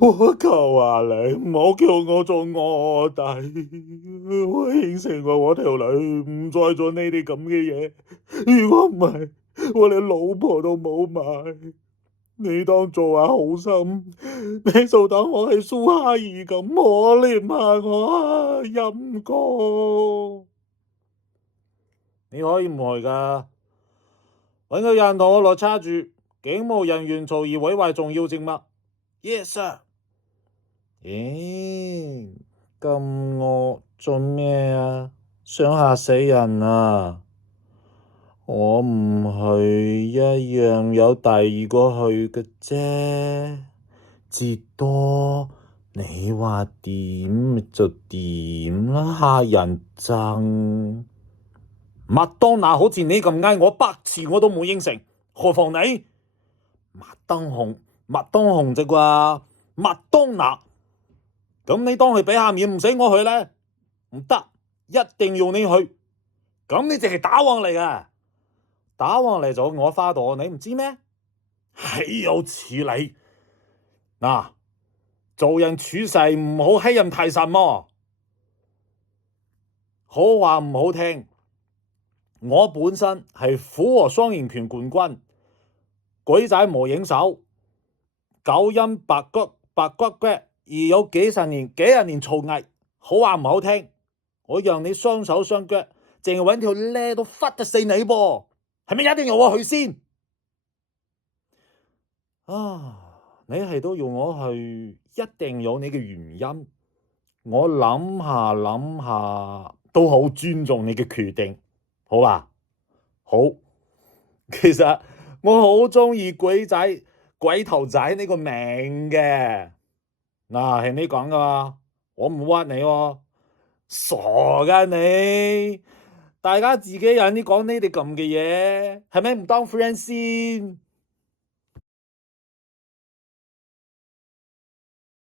我求下你唔好叫我做臥底，我應承過我條女唔再做呢啲咁嘅嘢。如果唔係，我連老婆都冇埋。你當做下好心，你就當我係蘇哈兒咁可憐下我啊，陰公。你可以唔去噶，搵個人同我落叉住，警務人員曹儀毀壞重要證物。Yes sir。咦，咁惡做咩啊？想嚇死人啊！我唔去一樣有第二個去嘅啫，至多你話點就點啦，嚇人憎。麥當娜好似你咁嗌我百次我都冇應承，何況你？麥當雄啫啩，麥當娜。咁你當佢俾下面唔使我去咧？唔得，一定要你去。咁你淨係打橫嚟㗎，打橫嚟咗我花朵，你唔知咩？豈有此理！嗱，做人處世唔好欺人太甚喎。好話唔好聽，我本身係虎和雙形拳冠軍，鬼仔無影手，九陰白骨骨，而有幾十年造詣。好話唔好聽，我讓你雙手雙腳，淨係揾條叻都忽得死你噃，係咪一定要我去先？你係都要我去，一定有你嘅原因。我諗下諗下，都好尊重你嘅決定，好吧？好，其實我好鍾意鬼頭仔呢個名嘅。係你講噶，我唔屈你喎。傻噶你，大家自己人啲講呢啲咁嘅嘢，係咪唔當 friend 先？